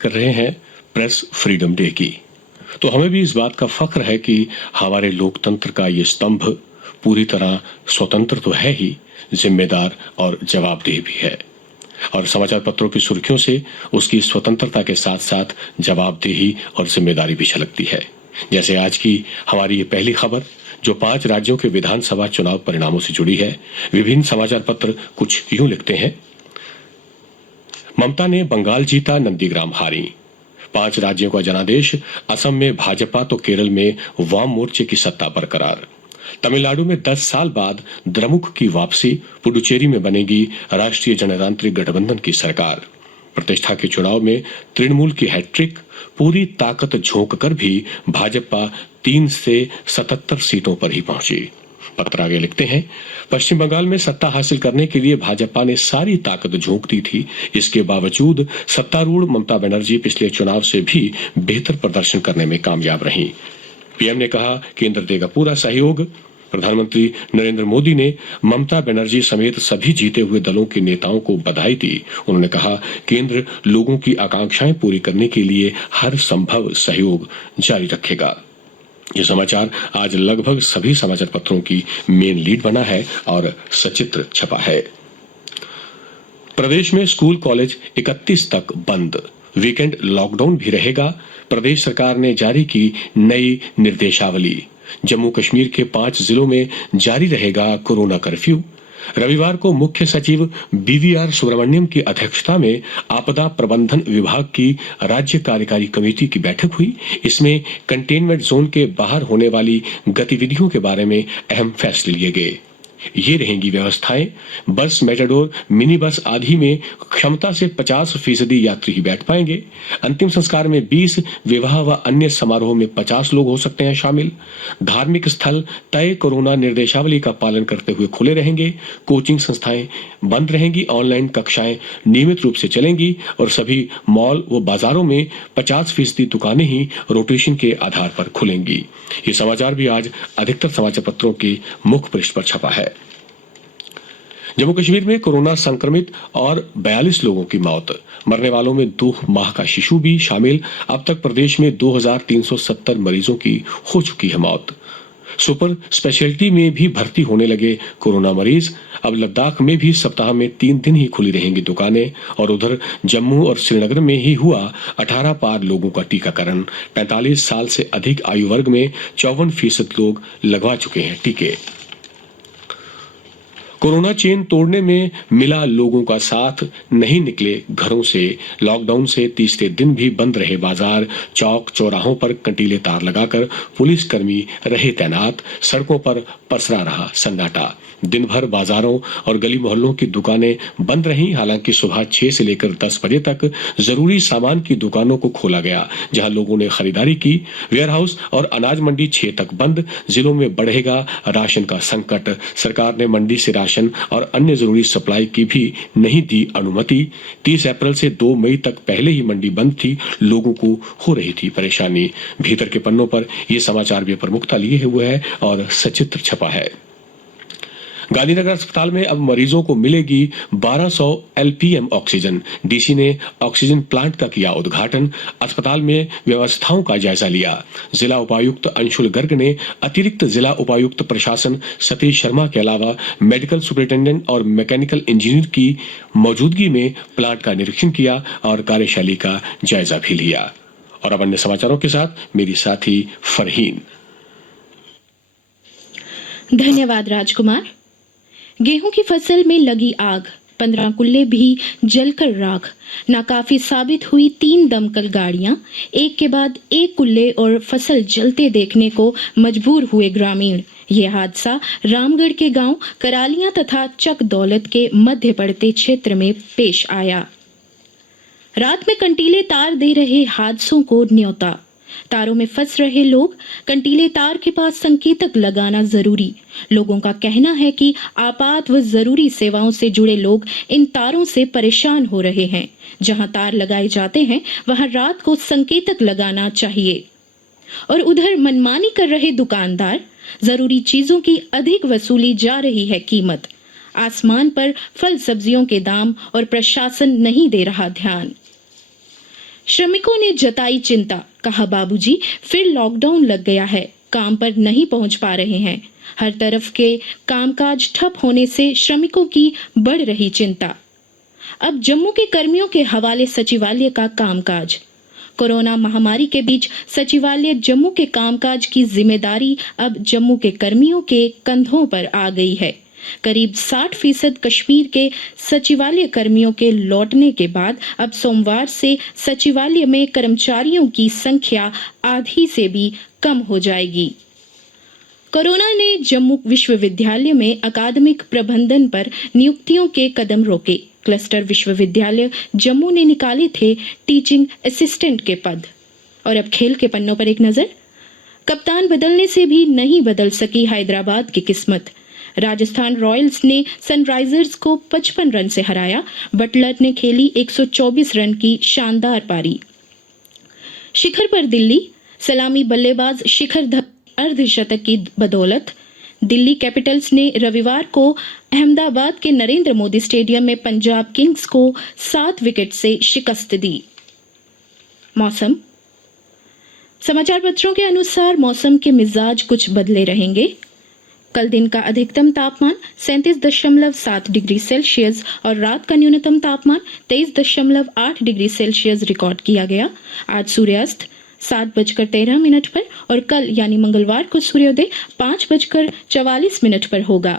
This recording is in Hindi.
कर रहे हैं प्रेस फ्रीडम डे की। तो हमें भी इस बात का फख्र है कि हमारे लोकतंत्र का ये स्तंभ पूरी तरह स्वतंत्र तो है ही, जिम्मेदार और जवाबदेह भी है। और समाचार पत्रों की सुर्खियों से उसकी स्वतंत्रता के साथ साथ जवाबदेही और जिम्मेदारी भी झलकती है। जैसे आज की हमारी ये पहली खबर जो 5 राज्यों के विधानसभा चुनाव परिणामों से जुड़ी है। विभिन्न समाचार पत्र कुछ यूं लिखते हैं। ममता ने बंगाल जीता, नंदीग्राम हारी। 5 राज्यों का जनादेश। असम में भाजपा तो केरल में वाम मोर्चे की सत्ता बरकरार। तमिलनाडु में 10 साल बाद द्रमुक की वापसी। पुडुचेरी में बनेगी राष्ट्रीय जनतांत्रिक गठबंधन की सरकार। प्रतिष्ठा के चुनाव में तृणमूल की हैट्रिक। पूरी ताकत झोंक कर भी भाजपा 3 से 77 सीटों पर ही पहुंची। पत्र आगे लिखते हैं। पश्चिम बंगाल में सत्ता हासिल करने के लिए भाजपा ने सारी ताकत झोंक दी थी। इसके बावजूद सत्तारूढ़ ममता बनर्जी पिछले चुनाव से भी बेहतर प्रदर्शन करने में कामयाब रहीं। पीएम ने कहा केंद्र देगा पूरा सहयोग। प्रधानमंत्री नरेंद्र मोदी ने ममता बनर्जी समेत सभी जीते हुए दलों के नेताओं को बधाई दी। उन्होंने कहा केंद्र लोगों की आकांक्षाएं पूरी करने के लिए हर संभव सहयोग जारी रखेगा। ये समाचार आज लगभग सभी समाचार पत्रों की मेन लीड बना है और सचित्र छपा है। प्रदेश में स्कूल कॉलेज 31 तक बंद। वीकेंड लॉकडाउन भी रहेगा। प्रदेश सरकार ने जारी की नई निर्देशावली। जम्मू कश्मीर के 5 जिलों में जारी रहेगा कोरोना कर्फ्यू। रविवार को मुख्य सचिव बीवीआर सुब्रमण्यम की अध्यक्षता में आपदा प्रबंधन विभाग की राज्य कार्यकारी कमेटी की बैठक हुई। इसमें कंटेनमेंट जोन के बाहर होने वाली गतिविधियों के बारे में अहम फैसले लिए गए। ये रहेंगी व्यवस्थाएं। बस, मेटाडोर, मिनी बस आदि में क्षमता से 50% यात्री ही बैठ पाएंगे। अंतिम संस्कार में 20, विवाह व अन्य समारोह में 50 लोग हो सकते हैं शामिल। धार्मिक स्थल तय कोरोना निर्देशावली का पालन करते हुए खुले रहेंगे। कोचिंग संस्थाएं बंद रहेंगी। ऑनलाइन कक्षाएं नियमित रूप से चलेंगी और सभी मॉल व बाजारों में 50% दुकानें ही रोटेशन के आधार पर खुलेंगी। ये समाचार भी आज अधिकतर समाचार पत्रों के मुख्य पृष्ठ पर छपा है। जम्मू कश्मीर में कोरोना संक्रमित और 42 लोगों की मौत। मरने वालों में 2 माह का शिशु भी शामिल। अब तक प्रदेश में 2370 मरीजों की हो चुकी है मौत। सुपर स्पेशलिटी में भी भर्ती होने लगे कोरोना मरीज। अब लद्दाख में भी सप्ताह में 3 दिन ही खुली रहेंगी दुकानें। और उधर जम्मू और श्रीनगर में ही हुआ 18 पार लोगों का टीकाकरण। 45 साल से अधिक आयु वर्ग में 54% लोग लगवा चुके हैं टीके। कोरोना चेन तोड़ने में मिला लोगों का साथ। नहीं निकले घरों से। लॉकडाउन से तीसरे दिन भी बंद रहे बाजार। चौक चौराहों पर कंटीले तार लगाकर पुलिसकर्मी रहे तैनात। सड़कों पर पसरा रहा सन्नाटा। दिन भर बाजारों और गली मोहल्लों की दुकानें बंद रहीं। हालांकि सुबह 6 से लेकर 10 बजे तक जरूरी सामान की दुकानों को खोला गया, जहां लोगों ने खरीदारी की। वेयरहाउस और अनाज मंडी 6 तक बंद। जिलों में बढ़ेगा राशन का संकट। सरकार ने मंडी से राशन और अन्य जरूरी सप्लाई की भी नहीं दी अनुमति। 30 अप्रैल से 2 मई तक पहले ही मंडी बंद थी। लोगों को हो रही थी परेशानी। भीतर के पन्नों पर यह समाचार भी प्रमुखता लिए हुए है और सचित्र छपा है। गांधीनगर अस्पताल में अब मरीजों को मिलेगी 1200 एलपीएम ऑक्सीजन। डीसी ने ऑक्सीजन प्लांट का किया उद्घाटन। अस्पताल में व्यवस्थाओं का जायजा लिया। जिला उपायुक्त अंशुल गर्ग ने अतिरिक्त जिला उपायुक्त प्रशासन सतीश शर्मा के अलावा मेडिकल सुपरिटेंडेंट और मैकेनिकल इंजीनियर की मौजूदगी में प्लांट का निरीक्षण किया और कार्यशैली का जायजा भी लिया। और अब अन्य समाचारों के साथ मेरी साथी फरहीन। धन्यवाद राजकुमार। गेहूं की फसल में लगी आग, 15 कुल्ले भी जलकर राख। नाकाफी साबित हुई 3 दमकल गाड़ियां। एक के बाद एक कुल्ले और फसल जलते देखने को मजबूर हुए ग्रामीण। ये हादसा रामगढ़ के गांव करालियां तथा चक दौलत के मध्य पड़ते क्षेत्र में पेश आया। रात में कंटीले तार दे रहे हादसों को न्योता। तारों में फंस रहे लोग। कंटीले तार के पास संकेतक लगाना जरूरी। लोगों का कहना है कि आपात व जरूरी सेवाओं से जुड़े लोग इन तारों से परेशान हो रहे हैं। जहां तार लगाए जाते हैं वहां रात को संकेतक लगाना चाहिए। और उधर मनमानी कर रहे दुकानदार। जरूरी चीजों की अधिक वसूली जा रही है कीमत। आसमान पर फल सब्जियों के दाम और प्रशासन नहीं दे रहा ध्यान। श्रमिकों ने जताई चिंता, कहा बाबूजी फिर लॉकडाउन लग गया है, काम पर नहीं पहुंच पा रहे हैं। हर तरफ के कामकाज ठप होने से श्रमिकों की बढ़ रही चिंता। अब जम्मू के कर्मियों के हवाले सचिवालय का कामकाज। कोरोना महामारी के बीच सचिवालय जम्मू के कामकाज की जिम्मेदारी अब जम्मू के कर्मियों के कंधों पर आ गई है। करीब 60% कश्मीर के सचिवालय कर्मियों के लौटने के बाद अब सोमवार से सचिवालय में कर्मचारियों की संख्या आधी से भी कम हो जाएगी। कोरोना ने जम्मू विश्वविद्यालय में अकादमिक प्रबंधन पर नियुक्तियों के कदम रोके। क्लस्टर विश्वविद्यालय जम्मू ने निकाले थे टीचिंग असिस्टेंट के पद। और अब खेल के पन्नों पर एक नजर। कप्तान बदलने से भी नहीं बदल सकी हैदराबाद की किस्मत। राजस्थान रॉयल्स ने सनराइजर्स को 55 रन से हराया। बटलर ने खेली 124 रन की शानदार पारी। शिखर पर दिल्ली, सलामी बल्लेबाज शिखर धवन अर्धशतक की बदौलत दिल्ली कैपिटल्स ने रविवार को अहमदाबाद के नरेंद्र मोदी स्टेडियम में पंजाब किंग्स को 7 विकेट से शिकस्त दी। मौसम। समाचार पत्रों के अनुसार मौसम के मिजाज कुछ बदले रहेंगे। कल दिन का अधिकतम तापमान 37.7 डिग्री सेल्सियस और रात का न्यूनतम तापमान 23.8 डिग्री सेल्सियस रिकॉर्ड किया गया। आज सूर्यास्त 7:13 पर और कल यानी मंगलवार को सूर्योदय 5:44 पर होगा।